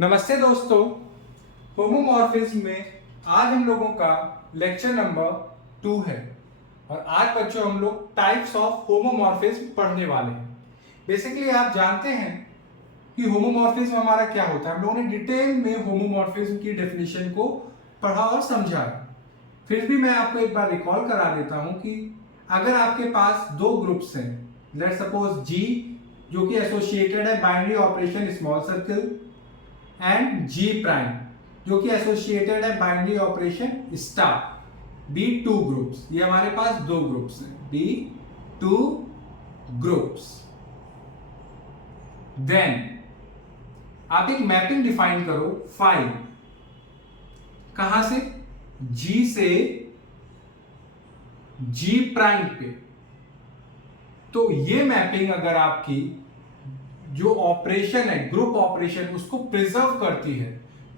नमस्ते दोस्तों, होमोमॉर्फिज्म में आज हम लोगों का लेक्चर नंबर 2 है और आज बच्चों हम लोग टाइप्स ऑफ होमोमॉर्फिज्म पढ़ने वाले हैं। बेसिकली आप जानते हैं कि होमोमॉर्फिज्म हमारा क्या होता है। हम लोगों ने डिटेल में होमोमॉर्फिज्म की डेफिनेशन को पढ़ा और समझा। फिर भी मैं आपको एक बार रिकॉल करा देता हूं कि अगर आपके पास दो ग्रुप्स हैं, लेट्स सपोज G जो कि एसोसिएटेड है binary operation small circle and G prime जो कि एसोसिएटेड है binary operation star. Be two groups, ये हमारे पास दो ग्रुप्स हैं, बी टू ग्रुप्स। देन आप एक मैपिंग डिफाइन करो फाइव, कहां से? G से G प्राइम पे। तो ये मैपिंग अगर आपकी जो ऑपरेशन है ग्रुप ऑपरेशन उसको प्रिजर्व करती है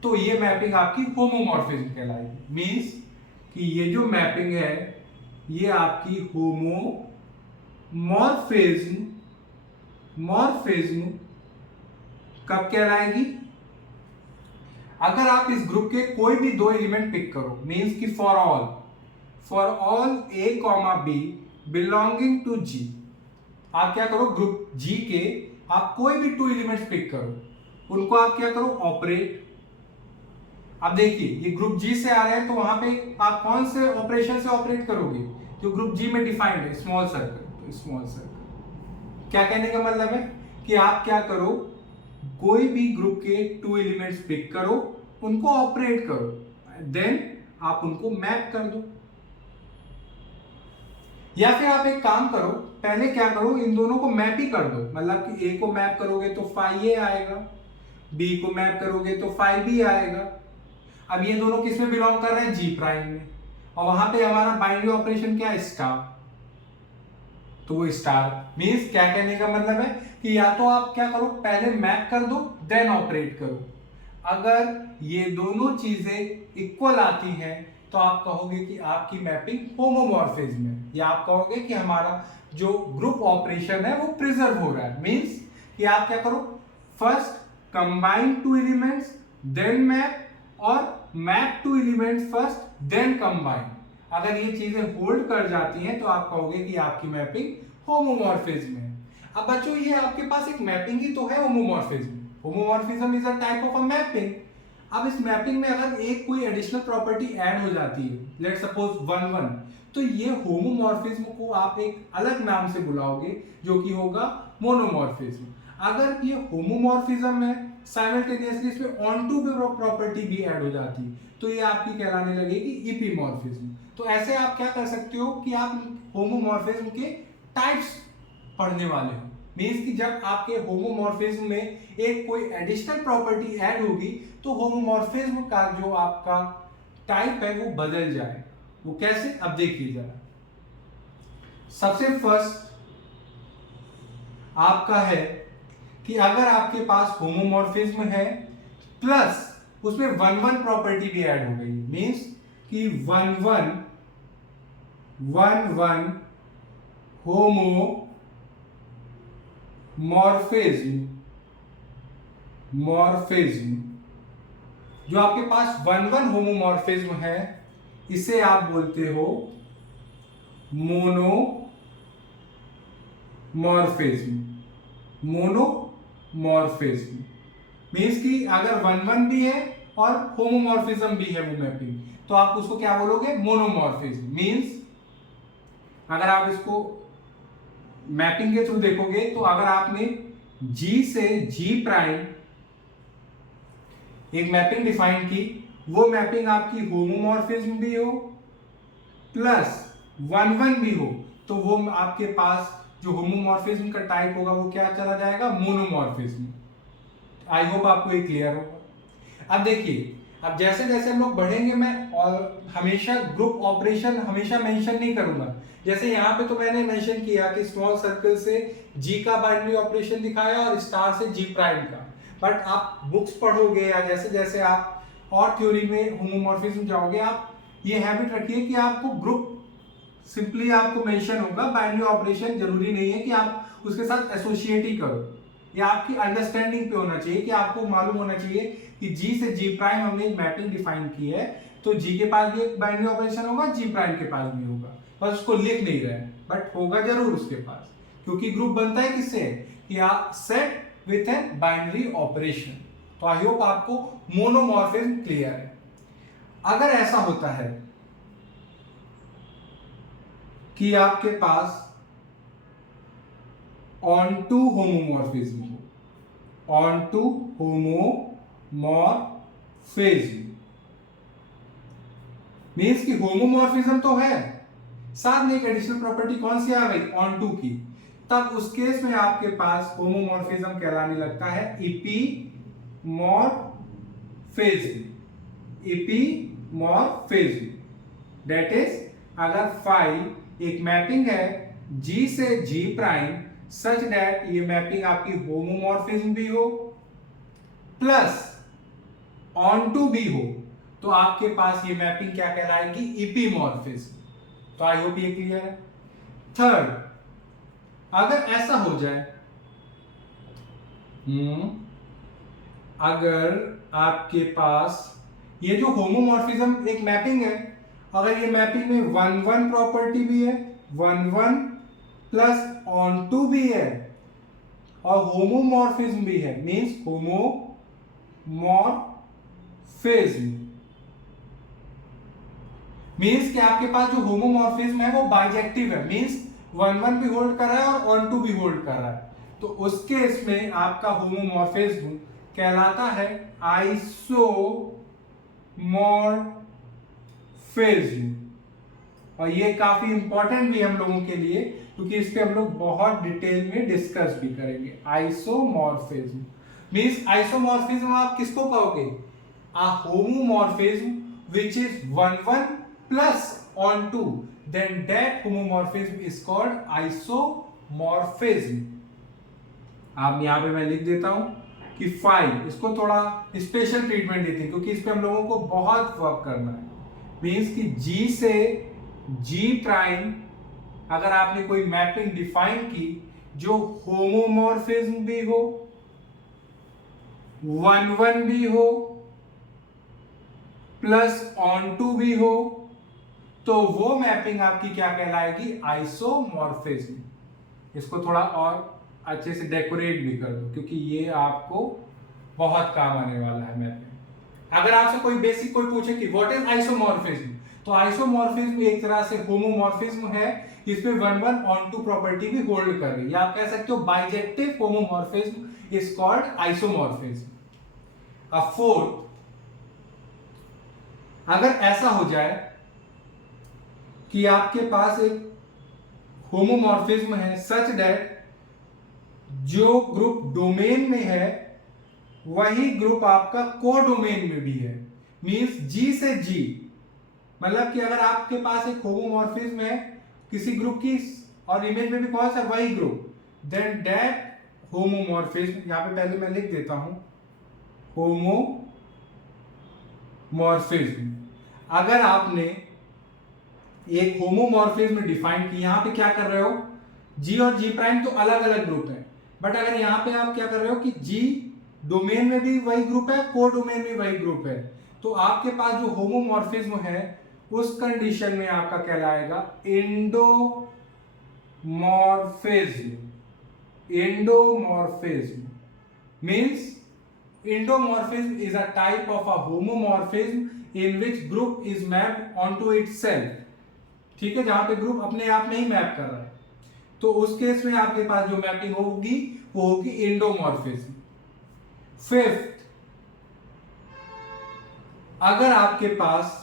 तो ये मैपिंग आपकी होमोमॉर्फिज्म कहलाएगी। मींस कि ये जो मैपिंग है ये आपकी होमोमॉर्फिज्म कब कहलाएगी? अगर आप इस ग्रुप के कोई भी दो एलिमेंट पिक करो, मींस कि for all A, B belonging to G, आप क्या करो ग्रुप G के आप कोई भी टू एलिमेंट्स पिक करो, उनको आप क्या करो ऑपरेट। अब देखिए ये ग्रुप G से आ रहे हैं तो वहां पे आप कौन से ऑपरेशन से ऑपरेट करोगे? जो ग्रुप G में डिफाइंड है स्मॉल सर्कल। तो स्मॉल सर्कल क्या कहने का मतलब है कि आप क्या करो कोई भी ग्रुप के टू एलिमेंट्स पिक करो, उनको ऑपरेट करो, देन आप उनको मैप कर दो। या फिर आप एक काम करो, पहले क्या करो इन दोनों को मैप ही कर दो। मतलब कि A को मैप करोगे तो फाई A आएगा, B को मैप करोगे तो फाई B आएगा। अब ये दोनों किस में बिलोंग कर रहे हैं? G प्राइम में, और वहां पे हमारा बाइनरी ऑपरेशन क्या है? स्टार। तो वो स्टार मींस क्या कहने का मतलब है कि या तो आप क्या करो पहले मैप कर दो देन ऑपरेट करो। अगर ये दोनों चीजें इक्वल आती हैं तो आप कहोगे कि आपकी मैपिंग होमोमॉर्फिज्म है, या आप कहोगे कि हमारा जो ग्रुप ऑपरेशन है वो प्रिजर्व हो रहा है। मींस कि आप क्या करो first combine two elements then map, और map two elements first then combine. अगर ये चीजें होल्ड कर जाती हैं तो आप कहोगे कि आपकी मैपिंग होमोमॉर्फिज्म है। अब बच्चों ये आपके पास एक मैपिंग ही तो है homomorphism. Homomorphism is a type of a mapping. अब इस मैपिंग में अगर एक कोई एडिशनल प्रॉपर्टी ऐड हो जाती है, लेट सपोज 1 तो ये होमोमॉर्फिज्म को आप एक अलग नाम से बुलाओगे जो कि होगा मोनोमॉर्फिज्म। अगर ये होमोमॉर्फिज्म है साइमल्टेनियसली इसमें ऑन टू प्रॉपर्टी भी ऐड हो जाती है तो ये आपकी कहलाने लगेगी इपीमॉर्फिज्म। तो ऐसे आप क्या कर सकते हो कि आप होमोमॉर्फिज्म के टाइप्स पढ़ने वाले हो। मींस कि जब आपके होमोमॉर्फिज्म में एक कोई एडिशनल प्रॉपर्टी ऐड होगी तो होमोमॉर्फिज्म का जो आपका टाइप है वो बदल जाए। वो कैसे? अब देखिए जरा। सबसे फर्स्ट आपका है कि अगर आपके पास होमोमॉर्फिज्म है प्लस उसमें 1 प्रॉपर्टी भी ऐड हो गई, मींस कि 1 होमोमॉर्फिज्म जो आपके पास 1 होमोमॉर्फिज्म है इसे आप बोलते हो मोनोमॉर्फिज्म। मींस कि अगर 1 भी है और होमोमॉर्फिज्म भी है वो मैपिंग तो आप उसको क्या बोलोगे? मोनोमॉर्फिज्म। मींस अगर आप इसको मैपिंग के थ्रू देखोगे तो अगर आपने G से G प्राइम एक मैपिंग डिफाइन की, वो मैपिंग आपकी होमोमॉर्फिज्म भी हो प्लस 1 भी हो तो वो आपके पास जो होमोमॉर्फिज्म का टाइप होगा वो क्या चला जाएगा? मोनोमॉर्फिज्म। आई होप आपको ये क्लियर होगा। अब देखिए, अब जैसे जैसे हम लोग बढ़ेंगे मैं और हमेशा ग्रुप ऑपरेशन हमेशा मेंशन नहीं करूंगा। जैसे यहाँ पे तो मैंने मेंशन किया कि स्मॉल सर्कल से G का बाइनरी ऑपरेशन दिखाया और स्टार से G प्राइम का, बट आप बुक्स पढ़ोगे या जैसे जैसे आप और थ्योरी में होमोमॉर्फिज्म जाओगे आप ये हैबिट रखिए कि आपको ग्रुप सिंपली आपको मेंशन होगा, बाइनरी ऑपरेशन जरूरी नहीं है कि आप उसके साथ एसोसिएट ही करो। ये आपकी अंडरस्टैंडिंग पे होना चाहिए कि आपको मालूम होना चाहिए कि जी से जी प्राइम हमने एक मैपिंग डिफाइन की है, तो जी के पास भी एक बाइनरी ऑपरेशन होगा, जी प्राइम के पास भी होगा, बस उसको लिख नहीं रहे हैं, बट होगा जरूर उसके पास, क्योंकि ग्रुप बनता है किससे, कि आप set with an binary operation. तो आई होप आपको मोनोमॉर्फिज्म क्लियर है। अगर ऐसा होता है कि आपके पास ऑनटू होमोमॉर्फिज्म हो, ऑनटू होमोमॉर्फिज्म मींस कि होमोमॉर्फिज्म तो है, साथ में एक एडिशनल प्रॉपर्टी कौन सी आ गई, ऑनटू की, तब उस केस में आपके पास होमोमॉर्फिज्म कहलाने लगता है इपीमॉर्फिज्म। इपीमॉर्फिज्म दैट इज अगर फाई एक मैपिंग है जी से जी प्राइम सच दैट ये मैपिंग आपकी होमोमॉर्फिज्म भी हो प्लस ऑनटू भी हो, तो आपके पास ये मैपिंग क्या कहलाएगी, इपीमॉर्फिज्म। तो आई होप ये क्लियर है। थर्ड, अगर ऐसा हो जाए, अगर आपके पास ये जो होमोमॉर्फिज्म एक मैपिंग है, अगर ये मैपिंग में 1-1 प्रॉपर्टी भी है, 1-1 प्लस ऑनटू भी है और होमोमॉर्फिज्म भी है, मींस होमोमॉर्फिज्म मींस कि आपके पास जो होमोमॉर्फिज्म है वो बाइजेक्टिव है, मींस 1-1 भी होल्ड कर रहा है और ऑनटू भी होल्ड कर रहा है, तो उस केस में आपका होमोमॉर्फिज्म कहलाता है आइसोमॉर्फिज्म। और ये काफी इंपॉर्टेंट भी हम लोगों के लिए, क्योंकि इस पे हम लोग बहुत डिटेल में डिस्कस भी करेंगे। आइसोमॉर्फिज्म मींस, आइसोमॉर्फिज्म आप किसको कहोगे, a homomorphism which is 1-1 plus onto, then that homomorphism is called isomorphism। अब यहां पे मैं लिख देता हूं कि फाइव, इसको थोड़ा स्पेशल ट्रीटमेंट देते हैं क्योंकि इस पे हम लोगों को बहुत वर्क करना है। मींस कि जी से जी प्राइम अगर आपने कोई मैपिंग डिफाइन की जो होमोमॉर्फिज्म भी हो, 1-1 भी हो प्लस ऑनटू भी हो, तो वो मैपिंग आपकी क्या कहलाएगी, आइसोमॉर्फिज्म। इसको थोड़ा और अच्छे से डेकोरेट भी कर दो क्योंकि ये आपको बहुत काम आने वाला है मैपिंग। अगर आपसे कोई बेसिक कोई पूछे कि व्हाट इज आइसोमॉर्फिज्म, तो आइसोमॉर्फिज्म एक तरह से होमोमॉर्फिज्म है, इसमें 1-1 ऑनटू प्रॉपर्टी भी होल्ड कर रही है, या आप कह सकते हो bijective homomorphism is called isomorphism. अब फोर्थ, अगर ऐसा हो जाए कि आपके पास एक होमोमॉर्फिज्म है सच दैट जो ग्रुप डोमेन में है वही ग्रुप आपका कोडोमेन में भी है, मींस जी से जी, मतलब कि अगर आपके पास एक होमोमॉर्फिज्म है किसी ग्रुप की और इमेज में भी कौन सा, वही ग्रुप, देन दैट होमोमॉर्फिज्म, यहां पे पहले मैं लिख देता हूं होमोमॉर्फिज्म। अगर आपने एक होमोमॉर्फिज्म डिफाइन की, यहां पे क्या कर रहे हो, जी और जी प्राइम तो अलग अलग ग्रुप है, बट अगर यहां पे आप क्या कर रहे हो कि जी डोमेन में भी वही ग्रुप है, को डोमेन में वही ग्रुप है, तो आपके पास जो होमोमॉर्फिज्म है उस कंडीशन में आपका कहलाएगा एंडोमॉर्फिज्म। एंडोमॉर्फिज्म means endomorphism is a type of a homomorphism in which group is mapped onto itself। ठीक है, जहां पे ग्रुप अपने आप नहीं मैप कर रहा है, तो उस केस में आपके पास जो मैपिंग होगी वो होगी एंडोमॉर्फिज्म। फिफ्थ, अगर आपके पास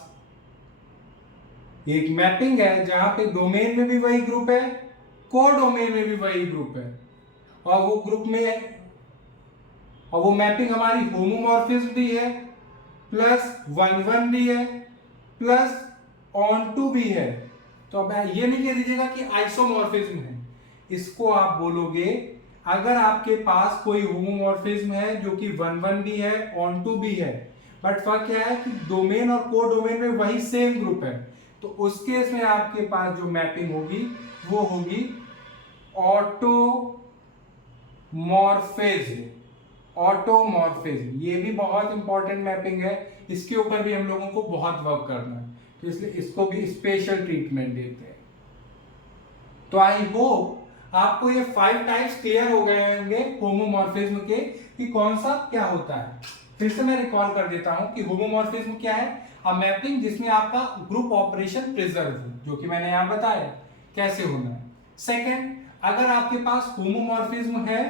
एक मैपिंग है जहां पे डोमेन में भी वही ग्रुप है, को डोमेन में भी वही ग्रुप है, और वो ग्रुप में और वो मैपिंग हमारी होमोमॉर्फिज्म भी है प्लस 1-1 भी है प्लस ऑनटू भी है, तो अब ये नहीं कह दीजिएगा कि आइसोमॉर्फिज्म है, इसको आप बोलोगे अगर आपके पास कोई होमोमॉर्फिज्म है जो कि 1-1 भी है ऑनटू भी है, बट फर्क क्या है कि डोमेन और को डोमेन में वही सेम ग्रुप है, तो उस केस में आपके पास जो मैपिंग होगी वो होगी ऑटो ऑटोमॉर्फिज्म। ऑटोमॉर्फिज्म ये भी बहुत इंपॉर्टेंट मैपिंग है, इसके ऊपर भी हम लोगों को बहुत वर्क करना है, तो इसलिए इसको भी स्पेशल ट्रीटमेंट देते हैं। तो आई होप आपको ये 5 टाइप्स क्लियर हो गए होंगे होमोमॉर्फिज्म के, कि कौन सा क्या होता है। फिर से मैं रिकॉल कर देता हूं कि होमोमॉर्फिज्म क्या है, अ मैपिंग जिसमें आपका ग्रुप ऑपरेशन प्रिजर्व हो, जो कि मैंने यहां बताया कैसे होना है। सेकंड, अगर आपके पास होमोमॉर्फिज्म है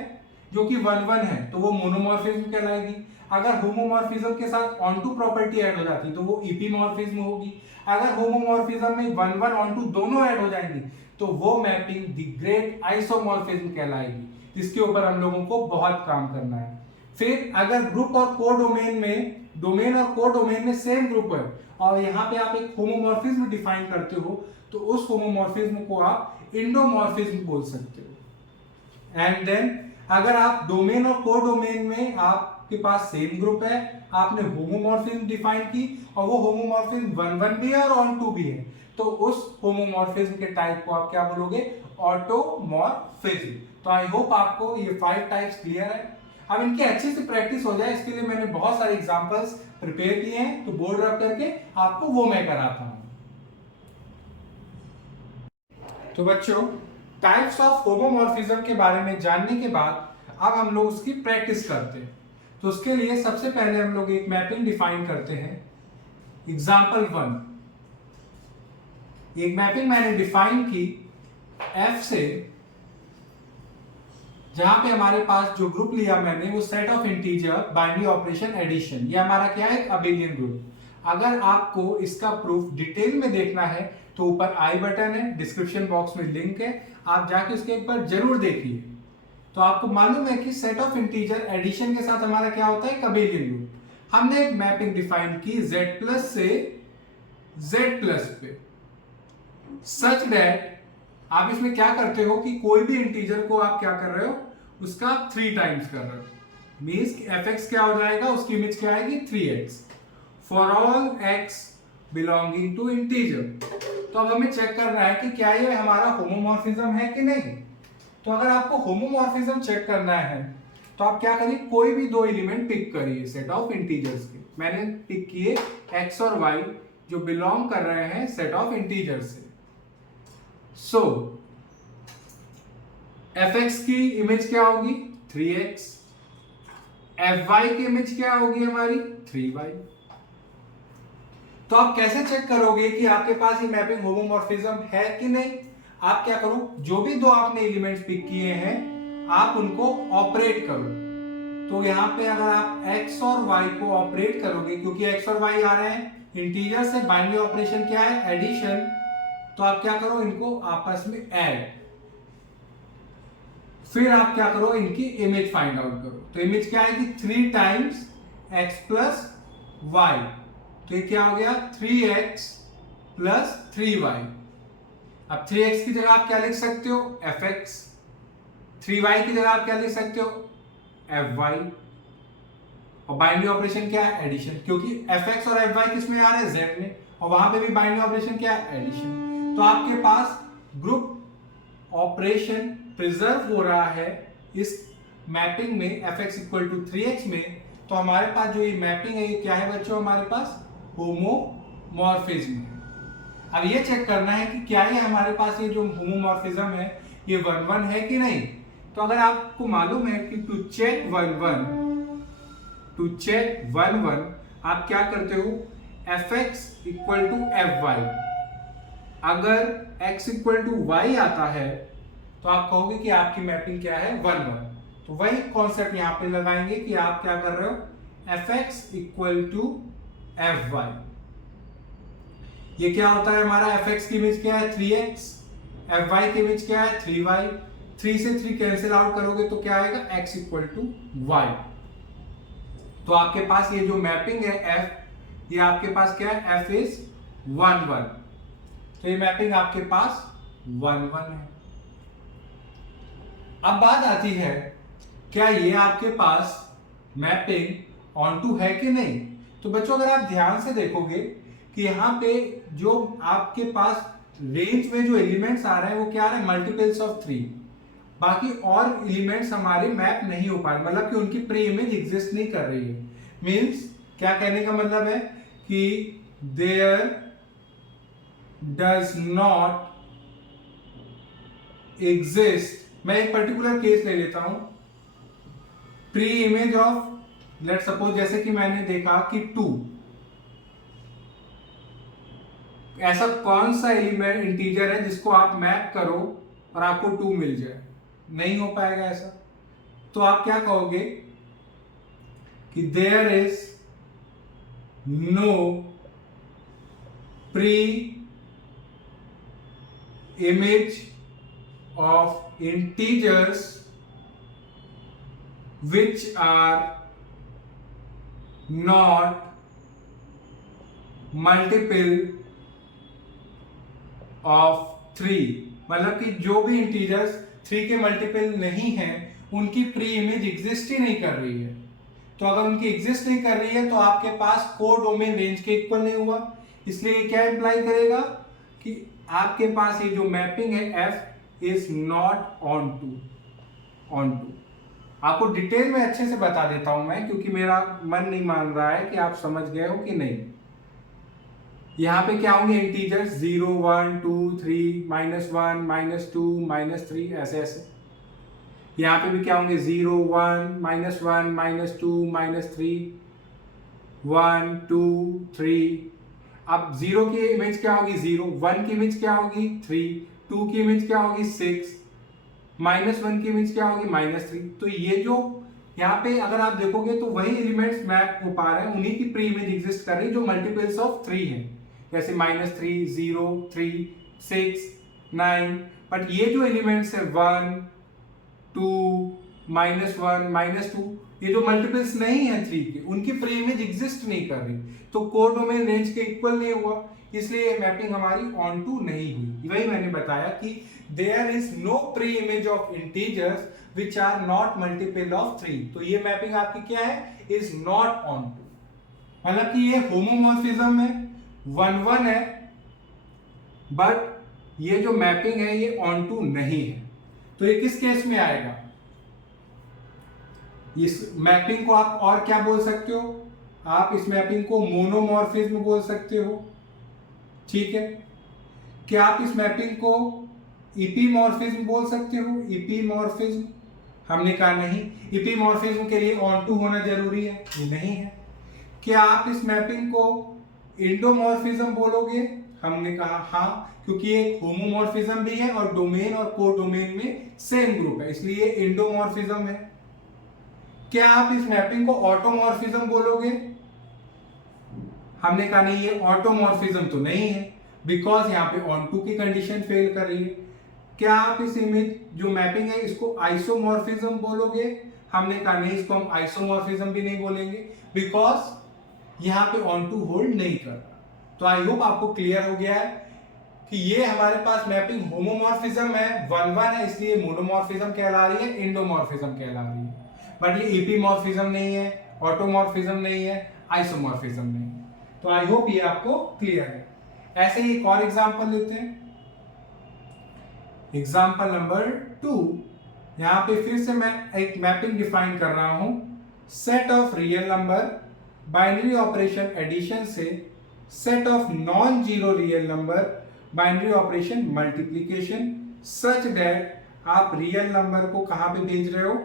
जो कि 1-1 है तो वो मोनोमॉर्फिज्म कहलाएगी। अगर होमोमॉर्फिज्म के साथ ऑनटू प्रॉपर्टी ऐड हो जाती तो वो इपीमॉर्फिज्म होगी। अगर होमोमॉर्फिज्म में 1-1 ऑनटू दोनों ऐड हो जाएंगी तो वो मैपिंग द ग्रेट आइसोमॉर्फिज्म कहलाएगी, जिसके ऊपर हम लोगों को बहुत काम करना है। फिर अगर ग्रुप और कोडोमेन में, डोमेन और कोडोमेन में सेम ग्रुप है और यहाँ पे आप एक होमोमॉर्फिज्म डिफाइन करते हो तो उस होमोमॉर्फिज्म को आप इंडोमॉर्फिज्म बोल सकते हो। एंड देन अगर आप डोमेन और कोडोमेन में आपके पास सेम ग्रुप है, आपने होमोमॉर्फिज्म डिफाइन की और वो होमोमॉर्फिज्म 1-1 भी है और ऑन-टू भी है, तो उस होमोमॉर्फिज्म के टाइप को आप क्या बोलोगे, ऑटोमॉर्फिज्म। तो आई होप आपको ये 5 टाइप्स क्लियर है। अब इनकी अच्छे से प्रैक्टिस हो जाए इसके लिए मैंने बहुत सारे एग्जांपल्स प्रिपेयर किए हैं, तो बोर्ड रब करके आपको वो मैं कराता हूं। तो बच्चों, टाइप्स ऑफ होमोमॉर्फिज्म के बारे में जानने के बाद अब हम लोग उसकी प्रैक्टिस करते हैं। तो उसके लिए सबसे पहले हम लोग एक मैपिंग डिफाइन करते हैं। एग्जांपल 1, एक मैपिंग मैंने डिफाइन की F से, जहां पे हमारे पास जो ग्रुप लिया मैंने वो set of integer binary operation addition, ये हमारा क्या है, अबेलियन ग्रुप। अगर आपको इसका प्रूफ डिटेल में देखना है तो ऊपर आई बटन है, डिस्क्रिप्शन बॉक्स में लिंक है, आप जाके उसके एक बार जरूर देखिए। तो आपको मालूम है कि सेट ऑफ इंटीजर एडिशन के साथ हमारा क्या होता है, अबेलियन ग्रुप। हमने एक मैपिंग डिफाइन की Z+ से Z+ पे, सच दैट आप इसमें क्या करते हो कि कोई भी इंटीजर को आप क्या कर रहे हो, उसका 3 टाइम्स कर रहे हो। मींस fx क्या हो जाएगा, उसकी इमेज क्या आएगी, 3x for all x belonging to integer. तो अब हमें चेक करना है कि क्या ये हमारा होमोमॉर्फिज्म है कि नहीं। तो अगर आपको होमोमॉर्फिज्म चेक करना है तो आप क्या करिए, कोई भी 2 एलिमेंट पिक करिए सेट ऑफ इंटीजर्स के। मैंने पिक किए x और y जो बिलोंग कर रहे हैं सेट ऑफ इंटीजर्स से। सो fx की इमेज क्या होगी, 3x, fy की इमेज क्या होगी हमारी, 3y। तो आप कैसे चेक करोगे कि आपके पास ये मैपिंग होमोमॉर्फिज्म है कि नहीं। आप क्या करो, जो भी 2 आपने एलिमेंट्स पिक किए हैं आप उनको ऑपरेट करो। तो यहां पे अगर आप x और y को ऑपरेट करोगे, क्योंकि x और y आ रहे हैं इंटीजर से, बाइनरी ऑपरेशन क्या है, एडिशन, तो आप क्या करो, इनको आपस में ऐड। फिर आप क्या करो, इनकी इमेज फाइंड आउट करो। तो इमेज क्या आएगी, 3 टाइम्स x प्लस y। तो ये क्या हो गया, 3x प्लस 3y। अब 3x की जगह आप क्या लिख सकते हो, fx। 3y की जगह आप क्या लिख सकते हो, fy। और बाइनरी ऑपरेशन क्या है, एडिशन, क्योंकि fx और fy किस में आ रहे हैं, z में, और वहां पे भी बाइनरी ऑपरेशन क्या है, एडिशन। तो आपके पास ग्रुप ऑपरेशन प्रिजर्व हो रहा है इस मैपिंग में fx इक्वल टू 3x में। तो हमारे पास जो ये मैपिंग है ये क्या है बच्चों, हमारे पास होमोमॉर्फिज्म है। अब ये चेक करना है कि क्या ये हमारे पास ये जो होमोमॉर्फिज्म है ये 1-1 है कि नहीं। तो अगर आपको मालूम है कि टू चेक 1-1 आप क्या करते हो, fx इक्वल टू fy। अगर x इक्वल टू y आता है तो आप कहोगे कि आपकी मैपिंग क्या है, 1-1। तो वही कॉन्सेप्ट यहां पे लगाएंगे कि आप क्या कर रहे हो, fx इक्वल टू fy। ये क्या होता है हमारा, fx की इमेज क्या है, 3x, fy की इमेज क्या है, 3y। 3 से 3 कैंसिल आउट करोगे तो क्या आएगा, x इक्वल टू y। तो आपके पास ये जो मैपिंग है f, ये आपके पास क्या है, f इज 1-1। तो ये मैपिंग आपके पास 1-1 है। अब बात आती है, क्या ये आपके पास मैपिंग ऑन टू है कि नहीं। तो बच्चों अगर आप ध्यान से देखोगे कि यहाँ पे जो आपके पास रेंज में जो एलिमेंट्स आ रहे हैं वो क्या आ रहे हैं, मल्टीपल्स ऑफ 3। बाकी और एलिमेंट्स हमारे मैप नहीं हो पा रहे, मतलब कि उनकी प्री इमेज एग्जिस्ट नहीं कर रही है। मीन्स क्या कहने का मतलब है कि देयर डज नॉट एग्जिस्ट। मैं एक पर्टिकुलर केस ले लेता हूं, pre image of let suppose, जैसे कि मैंने देखा कि 2, ऐसा कौन सा एलिमेंट इंटीजर है जिसको आप मैप करो और आपको 2 मिल जाए? नहीं हो पाएगा ऐसा। तो आप क्या कहोगे कि there is no pre image of integers which are not multiple of 3। मतलब कि जो भी इंटीजर्स 3 के मल्टीपल नहीं है उनकी प्री इमेज एग्जिस्ट ही नहीं कर रही है। तो अगर उनकी एग्जिस्ट नहीं कर रही है तो आपके पास कोडोमेन रेंज के इक्वल नहीं हुआ। इसलिए क्या इंप्लाई करेगा कि आपके पास ये जो मैपिंग है f is not onto. आपको डिटेल में अच्छे से बता देता हूं मैं, क्योंकि मेरा मन नहीं मान रहा है कि आप समझ गए हो कि नहीं। यहां पे क्या होंगे इंटीजर्स 0 1 2 3 -1 -2 -3 ऐसे ऐसे। यहां पे भी क्या होंगे 0 1 -1 -2 -3 1 2 3। अब 0 की इमेज क्या होगी 0, 1 की इमेज क्या होगी 3, 2 की इमेज क्या होगी 6, -1 की इमेज क्या होगी -3। तो ये जो यहाँ पे अगर आप देखोगे तो वही एलिमेंट्स मैप हो पा रहे हैं, उन्हीं की प्री इमेज एग्जिस्ट कर रही है जो मल्टीपल्स ऑफ 3 हैं, जैसे -3 0 3 6 9। बट ये जो एलिमेंट्स है 1 2 -1 -2, ये जो मल्टीपल्स नहीं है 3 के, उनकी प्री इमेज एग्जिस्ट नहीं कर रही, तो कोडोमेन रेंज के इक्वल नहीं हुआ, इसलिए ये मैपिंग हमारी ऑन टू नहीं हुई। वही मैंने बताया कि there is no pre image of integers which are not multiple of 3। तो ये मैपिंग आपकी क्या है, इज नॉट ऑन टू। मतलब कि ये होमोमॉर्फिज्म है, 1 1 है, बट ये जो मैपिंग है ये ऑन टू नहीं है। तो ये किस केस में आएगा? इस मैपिंग को आप और क्या बोल सकते हो? आप इस मैपिंग को मोनोमॉर्फिज्म बोल सकते हो, ठीक है। क्या आप इस मैपिंग को इपीमॉर्फिज्म बोल सकते हो? इपीमॉर्फिज्म हमने कहा नहीं, इपीमॉर्फिज्म के लिए ऑन टू होना जरूरी है, ये नहीं है। क्या आप इस मैपिंग को इंडोमॉर्फिज्म बोलोगे? हमने कहा हाँ, क्योंकि एक होमोमॉर्फिज्म भी है और डोमेन और कोडोमेन में सेम ग्रुप है, इसलिए इंडोमॉर्फिज्म है। क्या आप इस मैपिंग को ऑटोमॉर्फिज्म बोलोगे? हमने कहा नहीं, ये ऑटोमॉर्फिज्म तो नहीं है, बिकॉज यहाँ पे ऑन टू की कंडीशन फेल कर रही है। क्या आप इस इमेज जो मैपिंग है इसको आइसोमॉर्फिज्म बोलोगे? हमने कहा नहीं, इसको हम आइसोमॉर्फिज्म भी नहीं बोलेंगे, बिकॉज यहाँ पे ऑन टू होल्ड नहीं कर रहा। तो आई होप आपको क्लियर हो गया है कि ये हमारे पास मैपिंग होमोमॉर्फिज्म है, 1 1 है, इसलिए मोनोमॉर्फिज्म कहला रही है, इंडोमॉर्फिज्म कहला रही है। बट ये एपीमॉर्फिज्म नहीं है, ऑटोमॉर्फिज्म नहीं है, आइसोमॉर्फिज्म नहीं है। तो आई होप ये आपको क्लियर है। ऐसे ही एक और एग्जांपल लेते हैं, एग्जांपल नंबर 2। यहां पे फिर से मैं एक मैपिंग डिफाइन कर रहा हूं, set of real number binary operation addition से set of non zero real number binary operation multiplication, such that आप रियल नंबर को कहां पे भेज रहे हो?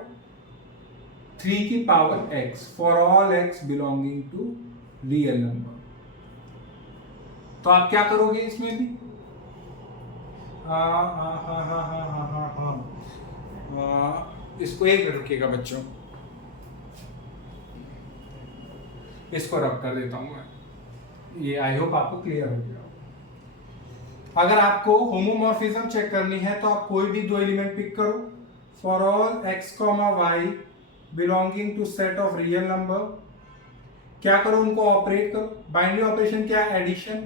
3 की power x for all x belonging to real number. तो आप क्या करोगे इसमें भी? इसको एक मिनट रुकिएगा बच्चों, इसको रब कर देता हूं मैं, ये आई होप आपको क्लियर हो गया। अगर आपको होमोमॉर्फिज्म चेक करनी है तो आप कोई भी 2 एलिमेंट पिक करो, for all x, y belonging to set of real number. क्या करो, उनको ऑपरेट करो। बाइनरी ऑपरेशन क्या है? एडिशन।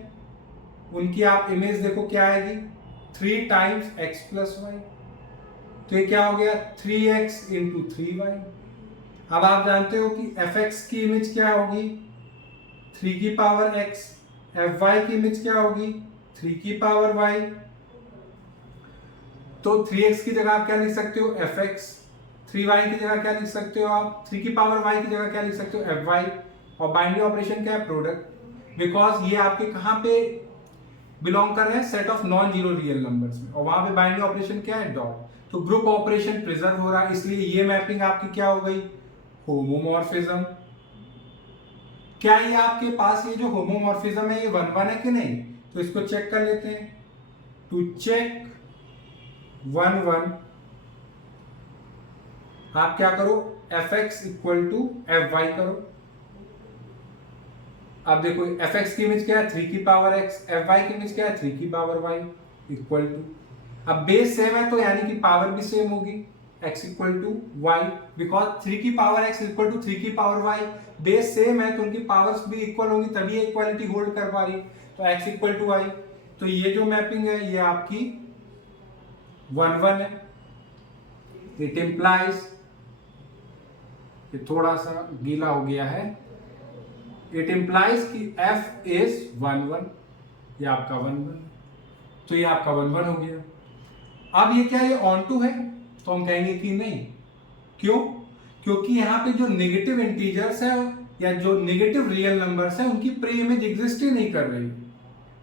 उनकी आप इमेज देखो क्या आएगी, 3 टाइम्स x प्लस वाई। तो ये क्या हो गया 3x इंटू 3y। अब आप जानते हो कि fx की इमेज क्या होगी 3 की पावर x, fy की इमेज क्या होगी 3 की पावर y। तो 3x की जगह आप क्या लिख सकते हो fx, 3y की जगह क्या लिख सकते हो आप 3 की पावर y की जगह क्या लिख सकते हो fy, और बाइनरी ऑपरेशन क्या है प्रोडक्ट, बिकॉज ये आपके कहां पे बिलोंग कर रहे हैं set of non zero real numbers में, और वहां पे बाइनरी ऑपरेशन क्या है डॉट, तो ग्रुप ऑपरेशन प्रिजर्व हो रहा है, इसलिए ये मैपिंग आपकी क्या हो गई होमोमॉर्फिज्म। क्या ये आपके पास ये जो होमोमॉर्फिज्म है ये 1 1 है कि नहीं, तो इसको चेक कर लेते हैं। टू चेक 1 1 आप क्या करो fx इक्वल टू fy करो। अब देखो fx की इमेज क्या है 3 की पावर x, fy की इमेज क्या है 3 की पावर y इक्वल टू, अब बेस सेम है तो यानी कि पावर भी सेम होगी, x equal to y, because 3 की पावर x इक्वल टू 3 की पावर y, बेस सेम है तो उनकी पावर्स भी इक्वल होंगी तभी इक्वालिटी होल्ड कर पा रही, तो x इक्वल टू y, तो ये जो मैपिंग है ये आपकी 1 1 है। इट इम्प्लाइज, ये थोड़ा सा गीला हो गया है, इट इम्प्लाइज कि f इज 1 1, ये आपका 1 1, तो ये आपका 1 1 हो गया। अब ये क्या ये ऑन टू है, तो हम कहेंगे कि नहीं, क्यों, क्योंकि यहाँ पे जो नेगेटिव इंटीजर्स है या जो नेगेटिव रियल नंबर्स है उनकी प्री इमेज एग्जिस्ट ही नहीं कर रही,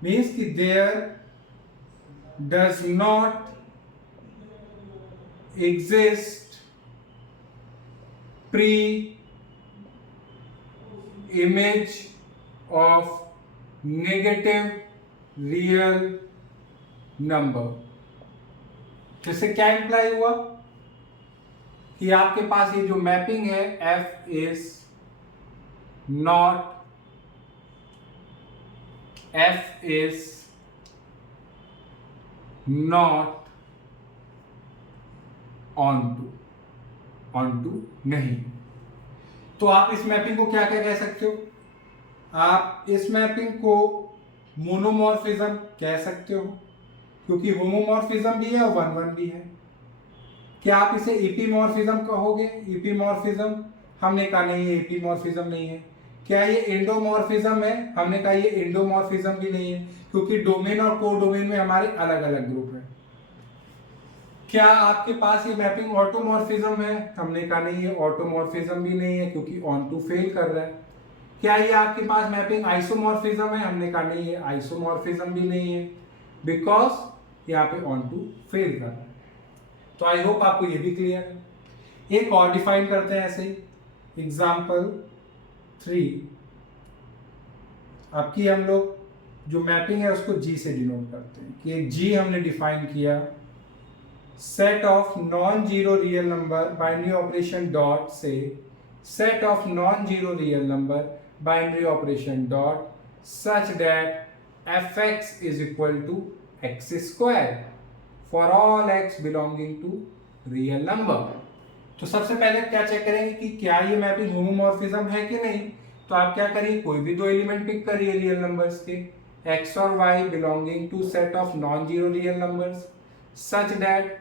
मीन्स कि there does not exist pre image of negative real number। जिससे क्या इंप्लाई हुआ कि आपके पास ये जो मैपिंग है f is not, f is not onto नहीं, तो आप इस मैपिंग को क्या क्या कह सकते हो, आप इस मैपिंग को मोनोमॉर्फिज्म कह सकते हो क्योंकि होमोमॉर्फिज्म भी है और 1 1 भी है। क्या आप इसे एपीमॉर्फिज्म कहोगे, एपीमॉर्फिज्म, हमने कहा नहीं ये एपीमॉर्फिज्म नहीं है। क्या ये एंडोमॉर्फिज्म है, हमने कहा ये एंडोमॉर्फिज्म भी नहीं है क्योंकि डोमेन और कोडोमेन में हमारे अलग अलग ग्रुप है। क्या आपके पास ये मैपिंग ऑटोमॉर्फिज्म है, हमने कहा नहीं ये ऑटोमॉर्फिज्म भी नहीं है क्योंकि ऑन टू फेल कर रहा है। क्या ये आपके पास मैपिंग आइसोमॉर्फिज्म है, हमने कहा नहीं ये आइसोमॉर्फिज्म भी नहीं है बिकॉज यहाँ पे ऑन टू फेल कर रहा है। तो आई होप आपको ये भी क्लियर है। एक और डिफाइन करते हैं ऐसे ही, एग्जाम्पल 3, आपकी हम लोग जो मैपिंग है उसको जी से डिनोट करते हैं कि एक जी हमने डिफाइन किया, set of non zero real number binary operation dot से set of non zero real number binary operation dot such that fx is equal to x square for all x belonging to real number। तो सबसे पहले क्या check करेंगे कि क्या ये mapping homomorphism है कि नहीं, तो आप क्या करिए कोई भी दो एलिमेंट पिक करिए रियल नंबर्स के, x और y belonging to set of non zero real numbers such that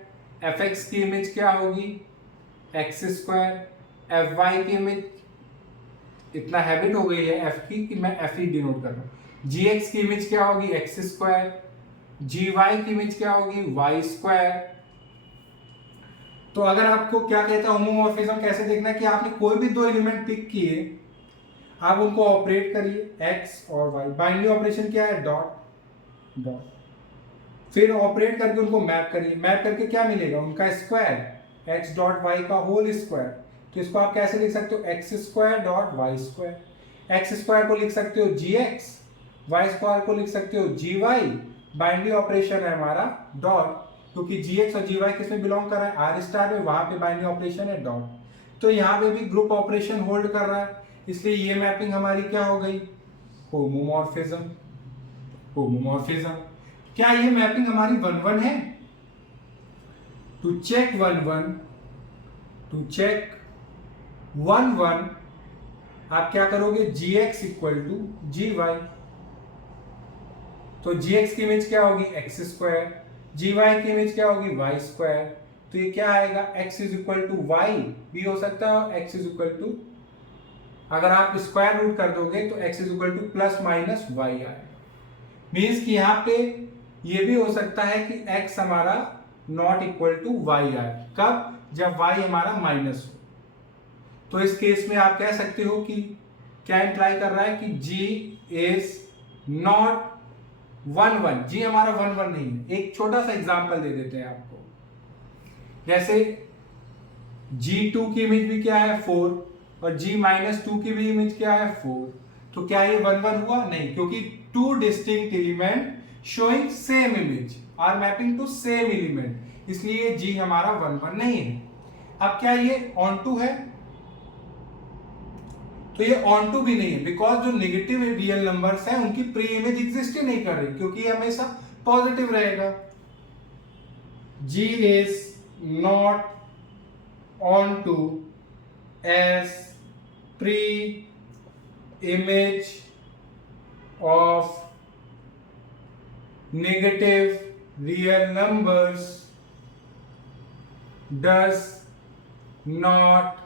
fx की इमेज क्या होगी x स्क्वायर, fy की इमेज, इतना हैबिट हो गई है f की कि मैं f ही डिनोट कर रहा हूँ, gx की इमेज क्या होगी x स्क्वायर, gy की इमेज क्या होगी y स्क्वायर। तो अगर आपको क्या कहता है होमोमॉर्फिज्म कैसे देखना है कि आपने कोई भी दो एलिमेंट पिक किए, आप उनको ऑपरेट करिए x और y, बाइनरी ऑपरेशन क्या है डॉट डॉट, फिर ऑपरेट करके उनको मैप करिए, मैप करके क्या मिलेगा उनका स्क्वायर x डॉट y का होल स्क्वायर। तो इसको आप कैसे लिख सकते हो x square dot y square, x square को लिख सकते हो gx, y स्क्वायर को लिख सकते हो gy, बाइनरी ऑपरेशन है हमारा डॉट क्योंकि gx और gy किस में बिलोंग कर रहा है r स्टार में, वहां पे बाइनरी ऑपरेशन है डॉट, तो यहाँ पे भी ग्रुप ऑपरेशन होल्ड कर रहा है, इसलिए ये मैपिंग हमारी क्या हो गई होमोमॉर्फिज्म। होमोमॉर्फिज्म, क्या ये मैपिंग हमारी 1 1 है। टू चेक 1 1, टू चेक 1 1 आप क्या करोगे gx इक्वल टू gy, तो gx की इमेज क्या होगी x स्क्वायर, gy की इमेज क्या होगी y स्क्वायर, तो ये क्या आएगा x is equal to y भी हो सकता है, x इज इक्वल टू, अगर आप स्क्वायर रूट कर दोगे तो x is equal two plus minus y आएगा, मीन्स कि यहाँ पे ये भी हो सकता है कि x हमारा नॉट इक्वल टू वाई आए। कब? जब वाई हमारा माइनस हो। तो इस केस में आप कह सकते हो कि क्या इंप्लाई कर रहा है कि जी इज नॉट 1 1। जी हमारा 1 1 नहीं है। एक छोटा सा एग्जांपल दे देते हैं आपको। जैसे G2 की इमेज भी क्या है 4 और G-2 की भी इमेज क्या है 4। तो क्या ये 1 1 हुआ? नहीं, क्योंकि two distinct element showing same image are mapping to same element, इसलिए G हमारा 1 1 नहीं है। अब क्या ये ऑन टू है? तो ये ऑन टू भी नहीं है, बिकॉज जो नेगेटिव रियल नंबर्स हैं उनकी प्री इमेज एग्जिस्ट ही नहीं कर रही, क्योंकि ये हमेशा पॉजिटिव रहेगा। G is not onto as pre-image of negative real numbers does not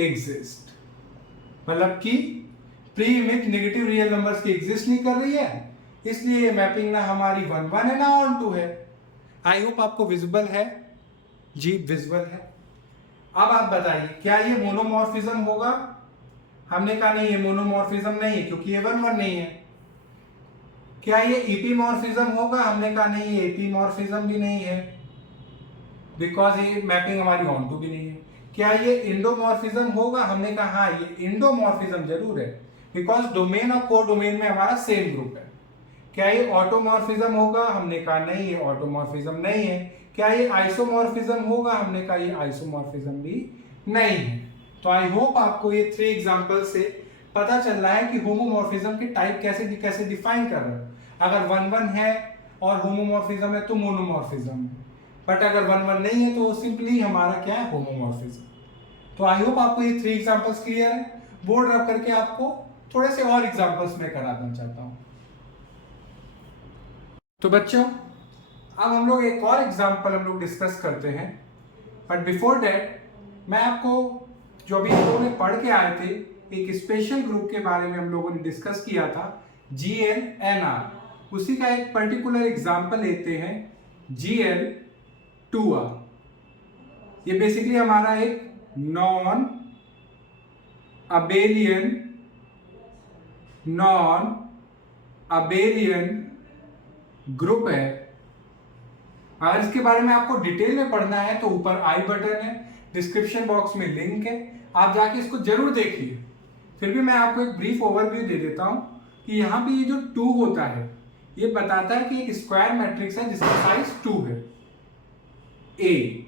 exist। मतलब कि pre image negative real numbers की एग्जिस्ट नहीं कर रही है, इसलिए ये मैपिंग ना हमारी 1 1 है ना ऑन टू है। आई होप आपको विजिबल है। जी विजिबल है। अब आप बताइए क्या ये मोनोमॉर्फिज्म होगा? हमने कहा नहीं, ये मोनोमॉर्फिज्म नहीं है क्योंकि ये 1 1 नहीं है। क्या ये इपीमॉर्फिज्म होगा? हमने कहा नहीं, ये इपीमॉर्फिज्म भी नहीं है, बिकॉज ये मैपिंग हमारी ऑन टू भी नहीं है। क्या ये इंडोमॉर्फिज्म होगा? हमने कहा हाँ, ये इंडोमॉर्फिज्म जरूर है, बिकॉज डोमेन और को डोमेन में हमारा सेम ग्रुप है। क्या ये ऑटोमॉर्फिज्म होगा? हमने कहा नहीं, ये ऑटोमॉर्फिज्म नहीं है। क्या ये आइसोमॉर्फिज्म होगा? हमने कहा ये आइसोमॉर्फिज्म भी नहीं है। तो आई होप आपको ये 3 एग्जांपल से पता चल रहा है कि होमोमॉर्फिज्म के टाइप कैसे डिफाइन कर रहे हैं। अगर 1 1 है और होमोमॉर्फिज्म है तो मोनोमॉर्फिज्म है, बट अगर 1 1 नहीं है तो सिंपली हमारा क्या है, होमोमॉर्फिज्म। तो आई होप आपको ये 3 एग्जांपल्स क्लियर है। बोर्ड रब करके आपको थोड़े से और एग्जांपल्स मैं कराना चाहता हूं। तो बच्चों अब हम लोग एक और एग्जांपल हम लोग डिस्कस करते हैं, बट बिफोर दैट मैं आपको जो अभी हम लोगों ने पढ़ के आए थे एक स्पेशल ग्रुप के बारे में हम लोगों ने डिस्कस किया था, GL-NR। उसी का एक पर्टिकुलर एग्जांपल लेते हैं, GL-2R। ये बेसिकली हमारा एक नॉन अबेलियन ग्रुप है। अगर इसके बारे में आपको डिटेल में पढ़ना है तो ऊपर आई बटन है, डिस्क्रिप्शन बॉक्स में लिंक है, आप जाके इसको जरूर देखिए। फिर भी मैं आपको एक ब्रीफ ओवरव्यू दे देता हूं कि यहाँ पे ये जो 2 होता है ये बताता है कि एक स्क्वायर मैट्रिक्स है जिसका साइज 2 है। ए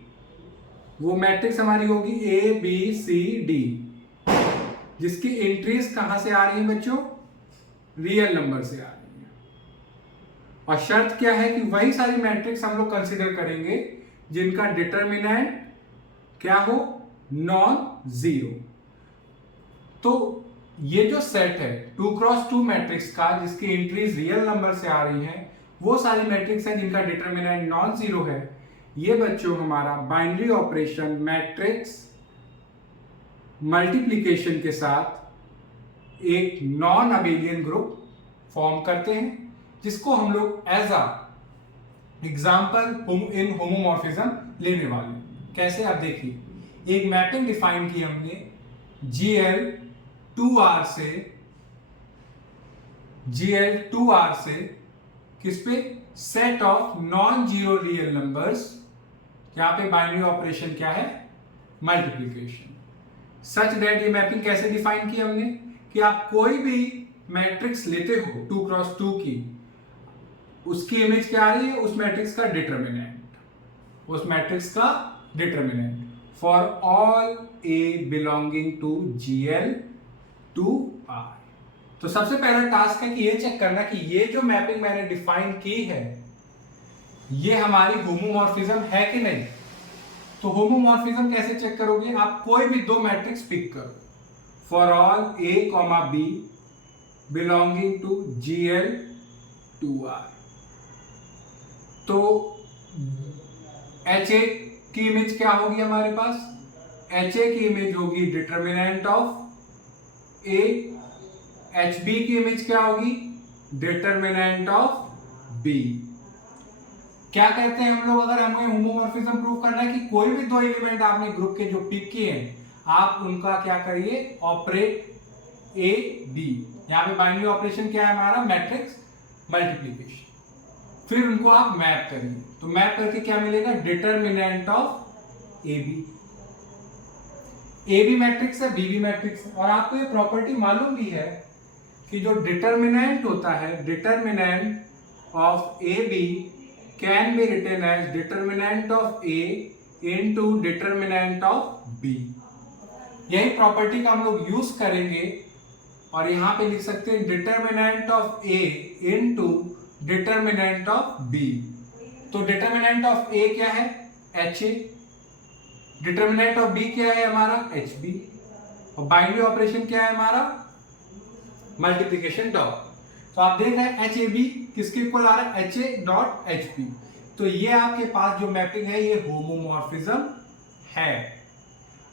वो मैट्रिक्स हमारी होगी ABCD, जिसकी एंट्रीज कहां से आ रही है बच्चों? रियल नंबर से आ रही है। और शर्त क्या है कि वही सारी मैट्रिक्स हम लोग कंसीडर करेंगे जिनका डिटरमिनेंट क्या हो? Non zero. तो ये जो सेट है 2x2 मैट्रिक्स का जिसकी एंट्रीज रियल नंबर से आ रही हैं, वो सारी मैट्रिक्स हैं जिनका डिटरमिनेंट नॉन जीरो है। ये बच्चों हमारा बाइनरी ऑपरेशन मैट्रिक्स मल्टीप्लिकेशन के साथ एक नॉन अबेलियन ग्रुप फॉर्म करते हैं, जिसको हम लोग as a example in homomorphism लेने वाले हैं। कैसे? आप देखिए, एक मैपिंग डिफाइन की हमने GL-2R से किस पे? Set of non zero real numbers. यहां पे बाइनरी ऑपरेशन क्या है? मल्टीप्लिकेशन। सच दैट ये मैपिंग कैसे डिफाइन की हमने कि आप कोई भी मैट्रिक्स लेते हो 2x2 की, उसकी इमेज क्या आ रही है? उस मैट्रिक्स का determinant for all A belonging to GL-2R। तो सबसे पहला टास्क है कि ये चेक करना कि ये जो मैपिंग मैंने डिफाइन की है ये हमारी होमोमॉर्फिज्म है कि नहीं। तो होमोमॉर्फिज्म कैसे चेक करोगे? आप कोई भी 2 मैट्रिक्स पिक करो, for all A, B belonging to GL-2R। तो HA की इमेज क्या होगी हमारे पास? HA की इमेज होगी डिटरमिनेंट ऑफ A। HB की इमेज क्या होगी? Determinant of B। क्या कहते हैं हम लोग, अगर हमें होमोमॉर्फिज्म प्रूव करना है कि कोई भी दो एलिमेंट आपने ग्रुप के जो पिक किए हैं आप उनका क्या करिए, ऑपरेट ए बी। यहाँ पे बाइनरी ऑपरेशन क्या है हमारा, मैट्रिक्स मल्टीप्लीकेशन। फिर उनको आप मैप करिए, तो मैप करके क्या मिलेगा, determinant of A B. A B matrix है, बी बी मैट्रिक्स है। और आपको ये प्रॉपर्टी मालूम भी है कि जो डिटरमिनेंट होता है, determinant of A B can be written as determinant of A into determinant of B. यही प्रॉपर्टी का हम लोग यूज करेंगे और यहां पे लिख सकते हैं determinant of A into determinant of B. तो डिटरमिनेंट ऑफ ए क्या है, H A, determinant of B क्या है हमारा, एच बी, और बाइनरी ऑपरेशन क्या है हमारा, मल्टीप्लीकेशन डॉट। तो आप देख रहे हैं एच ए बी किसके इक्वल आ रहा है, H A dot H B. तो ये आपके पास जो मैपिंग है ये होमोमॉर्फिज्म है।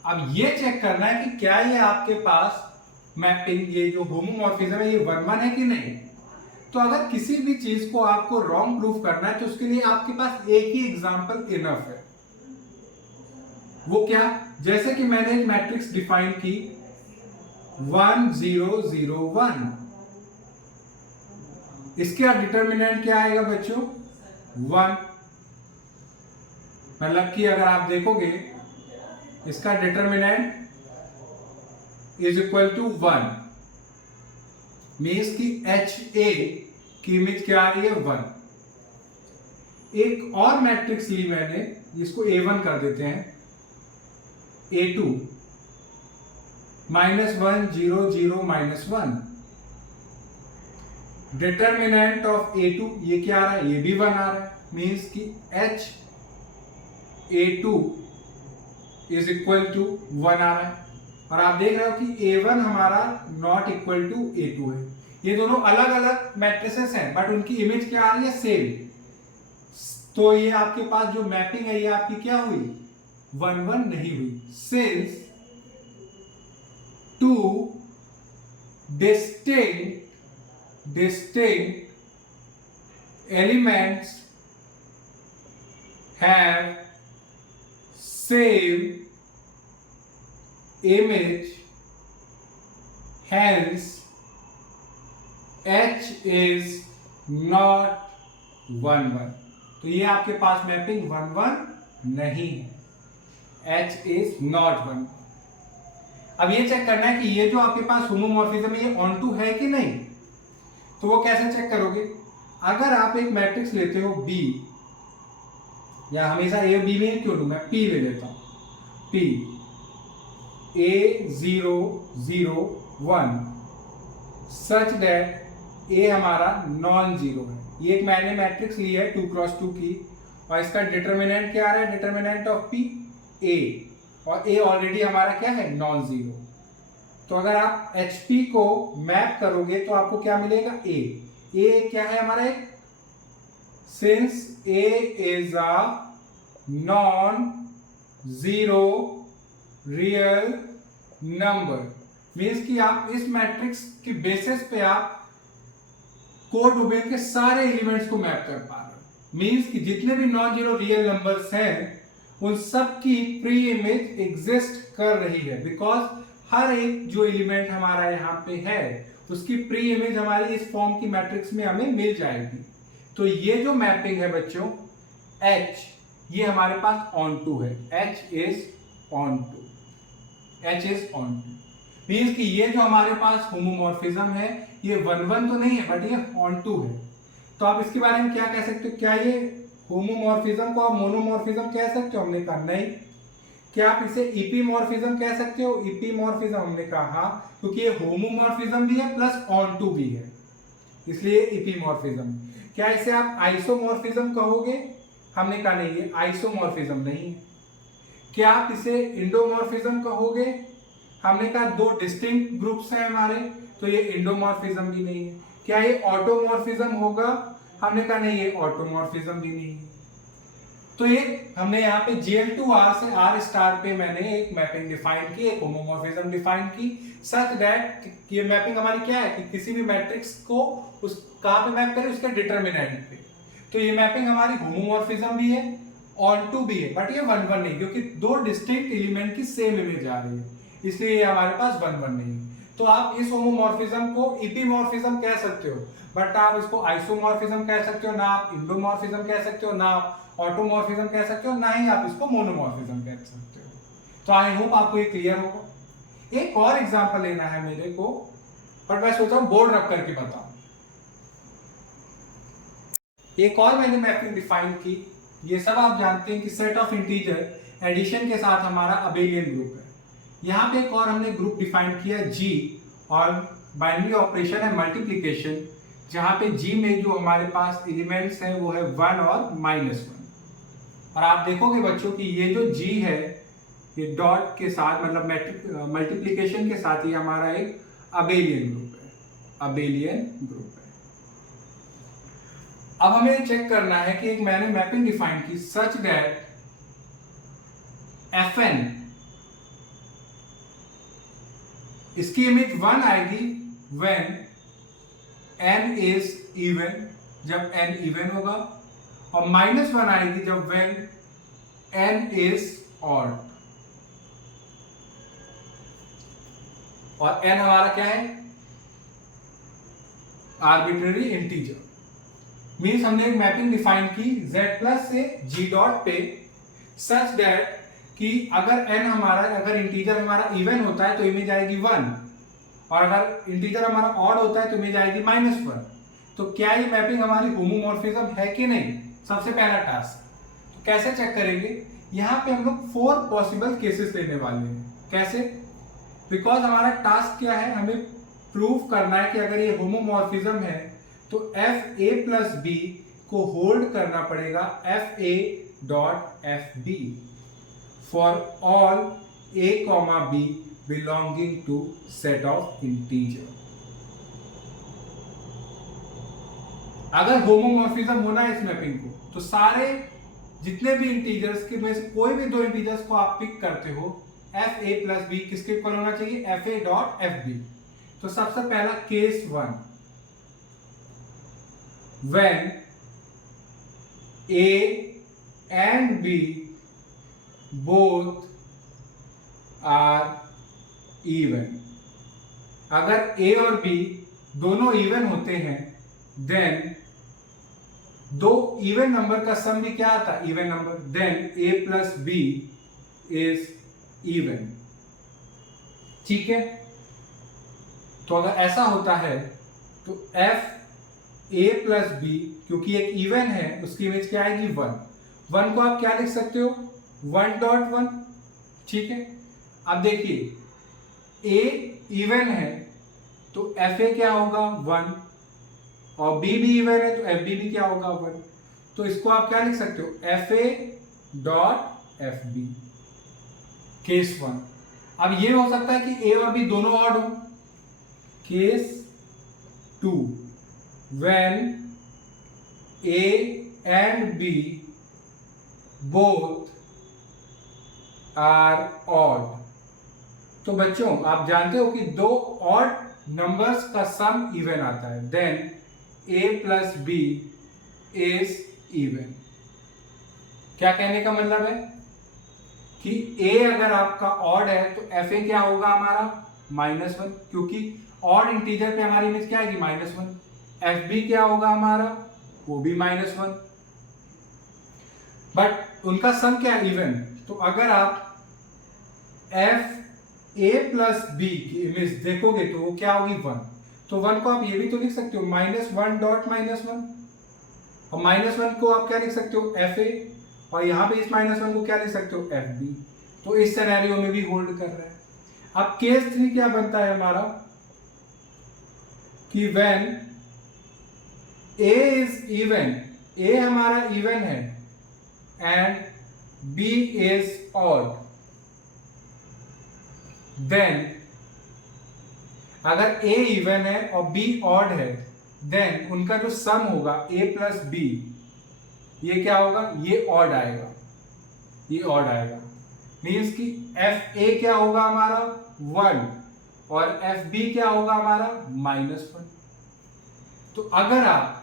अब ये चेक करना है कि क्या ये आपके पास मैपिंग, ये जो होमोमॉर्फिज्म है ये 1-1 है कि नहीं। तो अगर किसी भी चीज को आपको रॉन्ग प्रूफ करना है तो उसके लिए आपके पास एक ही एग्जांपल इनफ है। वो क्या, जैसे कि मैंने एक मैट्रिक्स डिफाइन की 1 0 0 1, इसके डिटरमिनेंट क्या आएगा बच्चों, 1। मतलब कि अगर आप देखोगे इसका determinant is equal to 1, means की एच ए की इमेज क्या आ रही है, 1। एक और मैट्रिक्स ली मैंने, जिसको A1 कर देते हैं, A2 -1 0 0 -1, डिटरमिनेंट ऑफ A2 ये क्या आ रहा है, ये भी 1 आ रहा है, मीन्स की H A2 is equal to 1 आ रहा है। और आप देख रहे हो कि A1 हमारा नॉट इक्वल टू A2 है। ये दोनों अलग अलग मैट्रिसेस हैं बट उनकी इमेज क्या आ रही है, सेम। तो ये आपके पास जो मैपिंग है ये आपकी क्या हुई, 1-1 नहीं हुई, since to distinct elements have same image, hence H is not 1-1। तो ये आपके पास मैपिंग 1-1 नहीं है, H is not 1। अब ये चेक करना है कि ये जो आपके पास होमोमॉर्फिज्म है ये ऑन टू है कि नहीं। तो वो कैसे चेक करोगे, अगर आप एक मैट्रिक्स लेते हो B, या हमेशा A B में क्यों लूं, मैं P ले लेता हूं, P A 0 0 1 such that A हमारा नॉन जीरो है। ये एक मैंने मैट्रिक्स ली है 2x2 की, और इसका डिटरमिनेंट क्या आ रहा है, डिटरमिनेंट ऑफ P A, और A ऑलरेडी हमारा क्या है, नॉन जीरो। तो अगर आप HP को मैप करोगे तो आपको क्या मिलेगा, A क्या है हमारा, एक since A is a non zero real number, means कि आप इस मैट्रिक्स की बेसिस पे आप कोडोमेन के सारे एलिमेंट्स को मैप कर पा रहे हो। मीन्स कि जितने भी नॉन जीरो रियल नंबर्स हैं उन सब की प्री इमेज एग्जिस्ट कर रही है, बिकॉज हर एक जो एलिमेंट हमारा यहाँ पे है उसकी प्री इमेज हमारी इस फॉर्म की मैट्रिक्स में हमें मिल जाएगी। तो ये जो मैपिंग है बच्चों H, ये हमारे पास ऑन टू है, H is onto, means कि ये जो हमारे पास होमोमॉर्फिज्म है ये 1-1 तो नहीं है बट ये ऑन टू है। तो आप इसके बारे में क्या कह सकते हो, क्या ये होमोमॉर्फिज्म को आप मोनोमॉर्फिज्म कह सकते हो, हमने कहा नहीं। क्या आप इसे इपीमॉर्फिज्म कह सकते हो, इपीमॉर्फिज्म हमने कहा हाँ, क्योंकि ये होमोमॉर्फिज्म भी है प्लस ऑन टू भी है, इसलिए इपीमॉर्फिज्म। क्या इसे आप आइसोमॉर्फिज्म कहोगे, हमने कहा नहीं, ये आइसोमॉर्फिज्म नहीं है। क्या आप इसे इंडोमॉर्फिज्म कहोगे, हमने कहा दो डिस्टिंक्ट ग्रुप्स हैं हमारे, तो ये इंडोमॉर्फिज्म भी नहीं है। क्या ये ऑटोमॉर्फिज्म होगा, हमने कहा नहीं, ये ऑटोमॉर्फिज्म भी नहीं है। तो ये हमने यहाँ पे GL2R से R स्टार पे मैंने एक मैपिंग डिफाइन की, एक होमोमॉर्फिज्म डिफाइन की, सच दैट ये मैपिंग हमारी क्या है कि किसी भी मैट्रिक्स को उस कहाँ पे मैप करें, उसके डिटरमिनेंट पे। तो ये मैपिंग हमारी होमोमॉर्फिज्म भी है, ऑनटू भी है, बट ये 1 1 नहीं, क्योंकि दो डिस्टिंक्ट एलिमेंट की सेम इमेज आ रही है, इसलिए ये हमारे पास 1 1 नहीं है। तो आप इस होमोमॉर्फिज्म को इपीमॉर्फिज्म कह सकते हो, बट आप इसको आइसोमॉर्फिज्म कह सकते हो, ना आप इंडोमॉर्फिज्म कह सकते हो, ना आप ऑटोमॉर्फिज्म कह सकते हो, ना ही आप इसको मोनोमॉर्फिज्म कह सकते हो। तो आई होप आपको ये क्लियर होगा। एक और एग्जांपल लेना है मेरे को, बट मैं सोचा हूं बोर्ड रख करके बताऊं। एक और मैंने मैपिंग डिफाइन की, ये सब आप जानते हैं कि सेट ऑफ इंटीजर एडिशन के साथ हमारा अबेलियन ग्रुप है। यहाँ पे एक और हमने ग्रुप डिफाइन किया जी, और बाइनरी ऑपरेशन है मल्टीप्लिकेशन, जहाँ पे जी में जो हमारे पास एलिमेंट्स हैं वो है 1 और -1। और आप देखोगे बच्चों कि ये जो जी है ये डॉट के साथ मतलब मल्टीप्लिकेशन के साथ ही हमारा एक अबेलियन ग्रुप है, अबेलियन ग्रुप है। अब हमें चेक करना है कि एक मैंने मैपिंग डिफाइन की सच दैट Fn, इसकी इमेज 1 आएगी व्हेन n इज इवन, जब n इवन होगा, और -1 आएगी जब व्हेन n इज ऑड। और n हमारा क्या है? Arbitrary integer. मीन्स हमने एक मैपिंग डिफाइन की z प्लस से g डॉट पे सच दैट कि अगर n हमारा, अगर इंटीजर हमारा इवन होता है तो इमेज आएगी 1, और अगर इंटीजर हमारा ऑड होता है तो इमेज आएगी -1। तो क्या ये मैपिंग हमारी होमोमॉर्फिज्म है कि नहीं? सबसे पहला टास्क तो कैसे चेक करेंगे? यहाँ पे हम लोग 4 पॉसिबल केसेस लेने वाले हैं। कैसे? बिकॉज हमारा टास्क क्या है, हमें प्रूव करना है कि अगर ये होमोमॉर्फिज्म है तो fa प्लस b को होल्ड करना पड़ेगा fa dot fb for all a comma b belonging to set of integer. अगर होमोमॉर्फिज्म होना है इस मैपिंग को, तो सारे जितने भी इंटीजर्स के में से कोई भी दो इंटीजर्स को आप पिक करते हो, fa प्लस b किसके इक्वल होना चाहिए? fa dot fb। तो सबसे पहला case 1, when a and b both are even, अगर a और b दोनों इवन होते हैं, देन दो इवन नंबर का सम भी क्या आता है? Even number. Then a plus b is even. ठीक है, तो अगर ऐसा होता है तो f a प्लस b, क्योंकि एक इवन है, उसकी इमेज क्या आएगी? 1। 1 को आप क्या लिख सकते हो? 1.1। ठीक है, अब देखिए a इवन है तो fa क्या होगा? 1, और b भी इवन है तो fb भी क्या होगा? 1। तो इसको आप क्या लिख सकते हो? fa dot fb, case 1। अब ये हो सकता है कि a और b दोनों ऑड हो। Case 2, when a and b both are odd, तो बच्चों आप जानते हो कि दो ऑड नंबर्स का सम इवन आता है, then a plus b is even. क्या कहने का मतलब है कि a अगर आपका ऑड है तो fa क्या होगा हमारा? -1, क्योंकि ऑड इंटीजर पे हमारी इमेज क्या आएगी? -1। fb क्या होगा हमारा? वो भी -1, बट उनका सम क्या है? इवन। तो अगर आप fa प्लस b की इमेज देखोगे तो वो क्या होगी? 1। तो 1 को आप ये भी तो लिख सकते हो -1 डॉट -1, और -1 को आप क्या लिख सकते हो? fa, और यहां पे इस -1 को क्या लिख सकते हो? fb। तो इस सिनेरियो में भी होल्ड कर रहा है। अब केस 3 क्या बनता है हमारा कि when a is even, a हमारा इवन है and b is odd, then अगर a इवन है और b ऑड है, देन उनका जो सम होगा a प्लस b, ये क्या होगा? ये ऑड आएगा, ये ऑड आएगा। मीन्स कि fa क्या होगा हमारा? 1, और fb क्या होगा हमारा? -1। तो अगर आप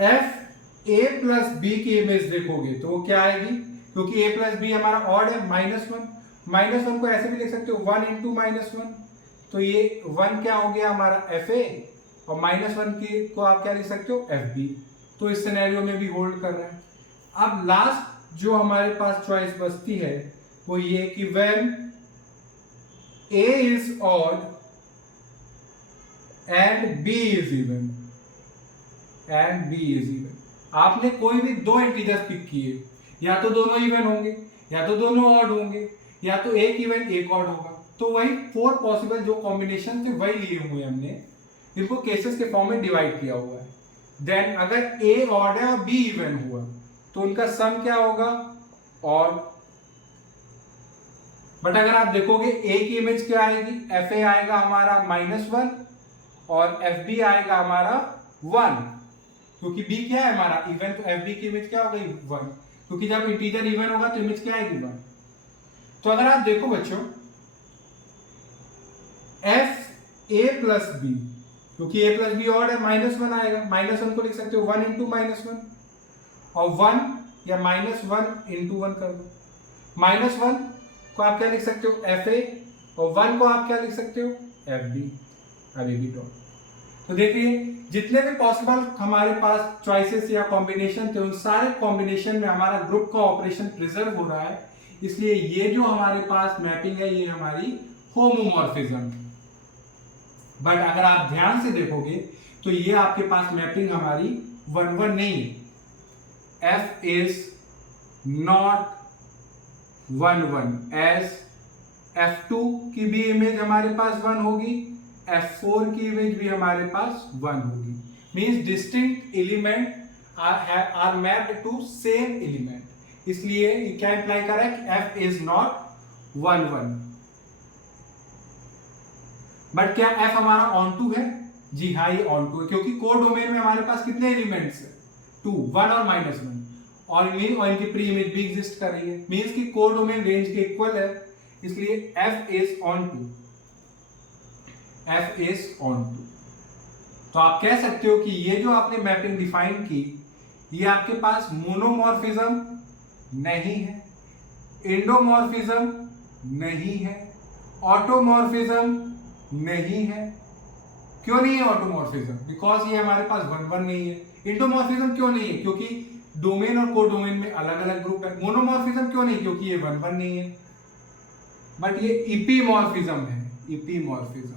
एफ ए प्लस बी की इमेज देखोगे तो वो क्या आएगी, क्योंकि ए प्लस बी हमारा ऑड है, -1 को ऐसे भी लिख सकते हो 1 इंटू -1, तो ये 1 क्या हो गया हमारा एफ ए, और -1 की को आप क्या लिख सकते हो एफ बी। तो इस सिनेरियो में भी होल्ड कर रहा है। अब लास्ट जो हमारे पास चॉइस बचती है वो ये कि when A is odd and B is even, आपने कोई भी दो इंटीजर्स पिक किए, या तो दोनों इवन होंगे या तो दोनों ऑड होंगे या तो एक इवन एक ऑड होगा, तो वही 4 पॉसिबल जो कॉम्बिनेशन थे वही लिए हुए हमने, इनको केसेस के फॉर्म में डिवाइड किया हुआ है। देन अगर ए ऑड है और बी इवन हुआ तो उनका सम क्या होगा ऑड। बट अगर आप देखोगे ए की इमेज क्या आएगी, एफ ए आएगा हमारा -1 और एफ बी आएगा हमारा 1, क्योंकि बी क्या है हमारा इवन, तो एफ बी की इमेज क्या हो गई 1, क्योंकि जब इंटीजर इवन होगा तो इमेज क्या आएगी 1। तो अगर आप देखो बच्चों एफ ए प्लस बी, क्योंकि ए प्लस बी ऑड है -1 आएगा, -1 को लिख सकते हो 1 इंटू -1, और 1 या -1 इंटू 1 कर दो। -1 को आप क्या लिख सकते हो एफ ए, और 1 को आप क्या लिख सकते हो एफ बी, अब ए बी डॉट। तो देखिए जितने भी पॉसिबल हमारे पास चॉइसेस या कॉम्बिनेशन थे उन सारे कॉम्बिनेशन में हमारा ग्रुप का ऑपरेशन प्रिजर्व हो रहा है, इसलिए ये जो हमारे पास मैपिंग है ये हमारी होमोमॉर्फिज्म है। बट अगर आप ध्यान से देखोगे तो ये आपके पास मैपिंग हमारी 1-1 नहीं है। F is not 1-1 as F2 की भी इमेज हमारे पास 1 होगी, F4 की इमेज भी हमारे पास 1 होगी। Means distinct element are mapped to same element, इसलिए क्या इंप्लाई कर रहा है कि F is not 1-1। बट क्या F हमारा ऑन टू है? जी हाँ ये ऑन टू है, क्योंकि कोड डोमेन में हमारे पास कितने एलिमेंट्स है 2, 1 और -1, और इनकी प्री इमेज भी एग्जिस्ट कर रही है, मींस कि कोड डोमेन रेंज के इक्वल है, इसलिए F is onto, F is onto. तो आप कह सकते हो कि ये जो आपने मैपिंग डिफाइन की ये आपके पास मोनोमॉर्फिज्म नहीं है, एंडोमॉर्फिज्म नहीं है, ऑटोमॉर्फिज्म नहीं है। क्यों नहीं है ऑटोमॉर्फिज्म? बिकॉज ये हमारे पास 1-1 नहीं है। एंडोमॉर्फिज्म क्यों नहीं है? क्योंकि डोमेन और कोडोमेन में अलग अलग ग्रुप है। मोनोमॉर्फिज्म क्यों नहीं? क्योंकि ये 1-1 नहीं है। बट ये इपीमॉर्फिज्म है, इपीमॉर्फिज्म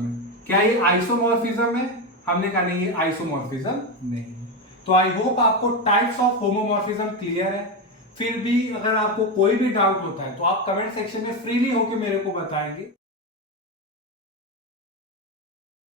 है। क्या ये आइसोमॉर्फिज्म है? हमने कहा नहीं, ये आइसोमॉर्फिज्म नहीं है। तो आई होप आपको टाइप्स ऑफ होमोमॉर्फिज्म क्लियर है। फिर भी अगर आपको कोई भी डाउट होता है तो आप कमेंट सेक्शन में फ्रीली होकर मेरे को बताएंगे।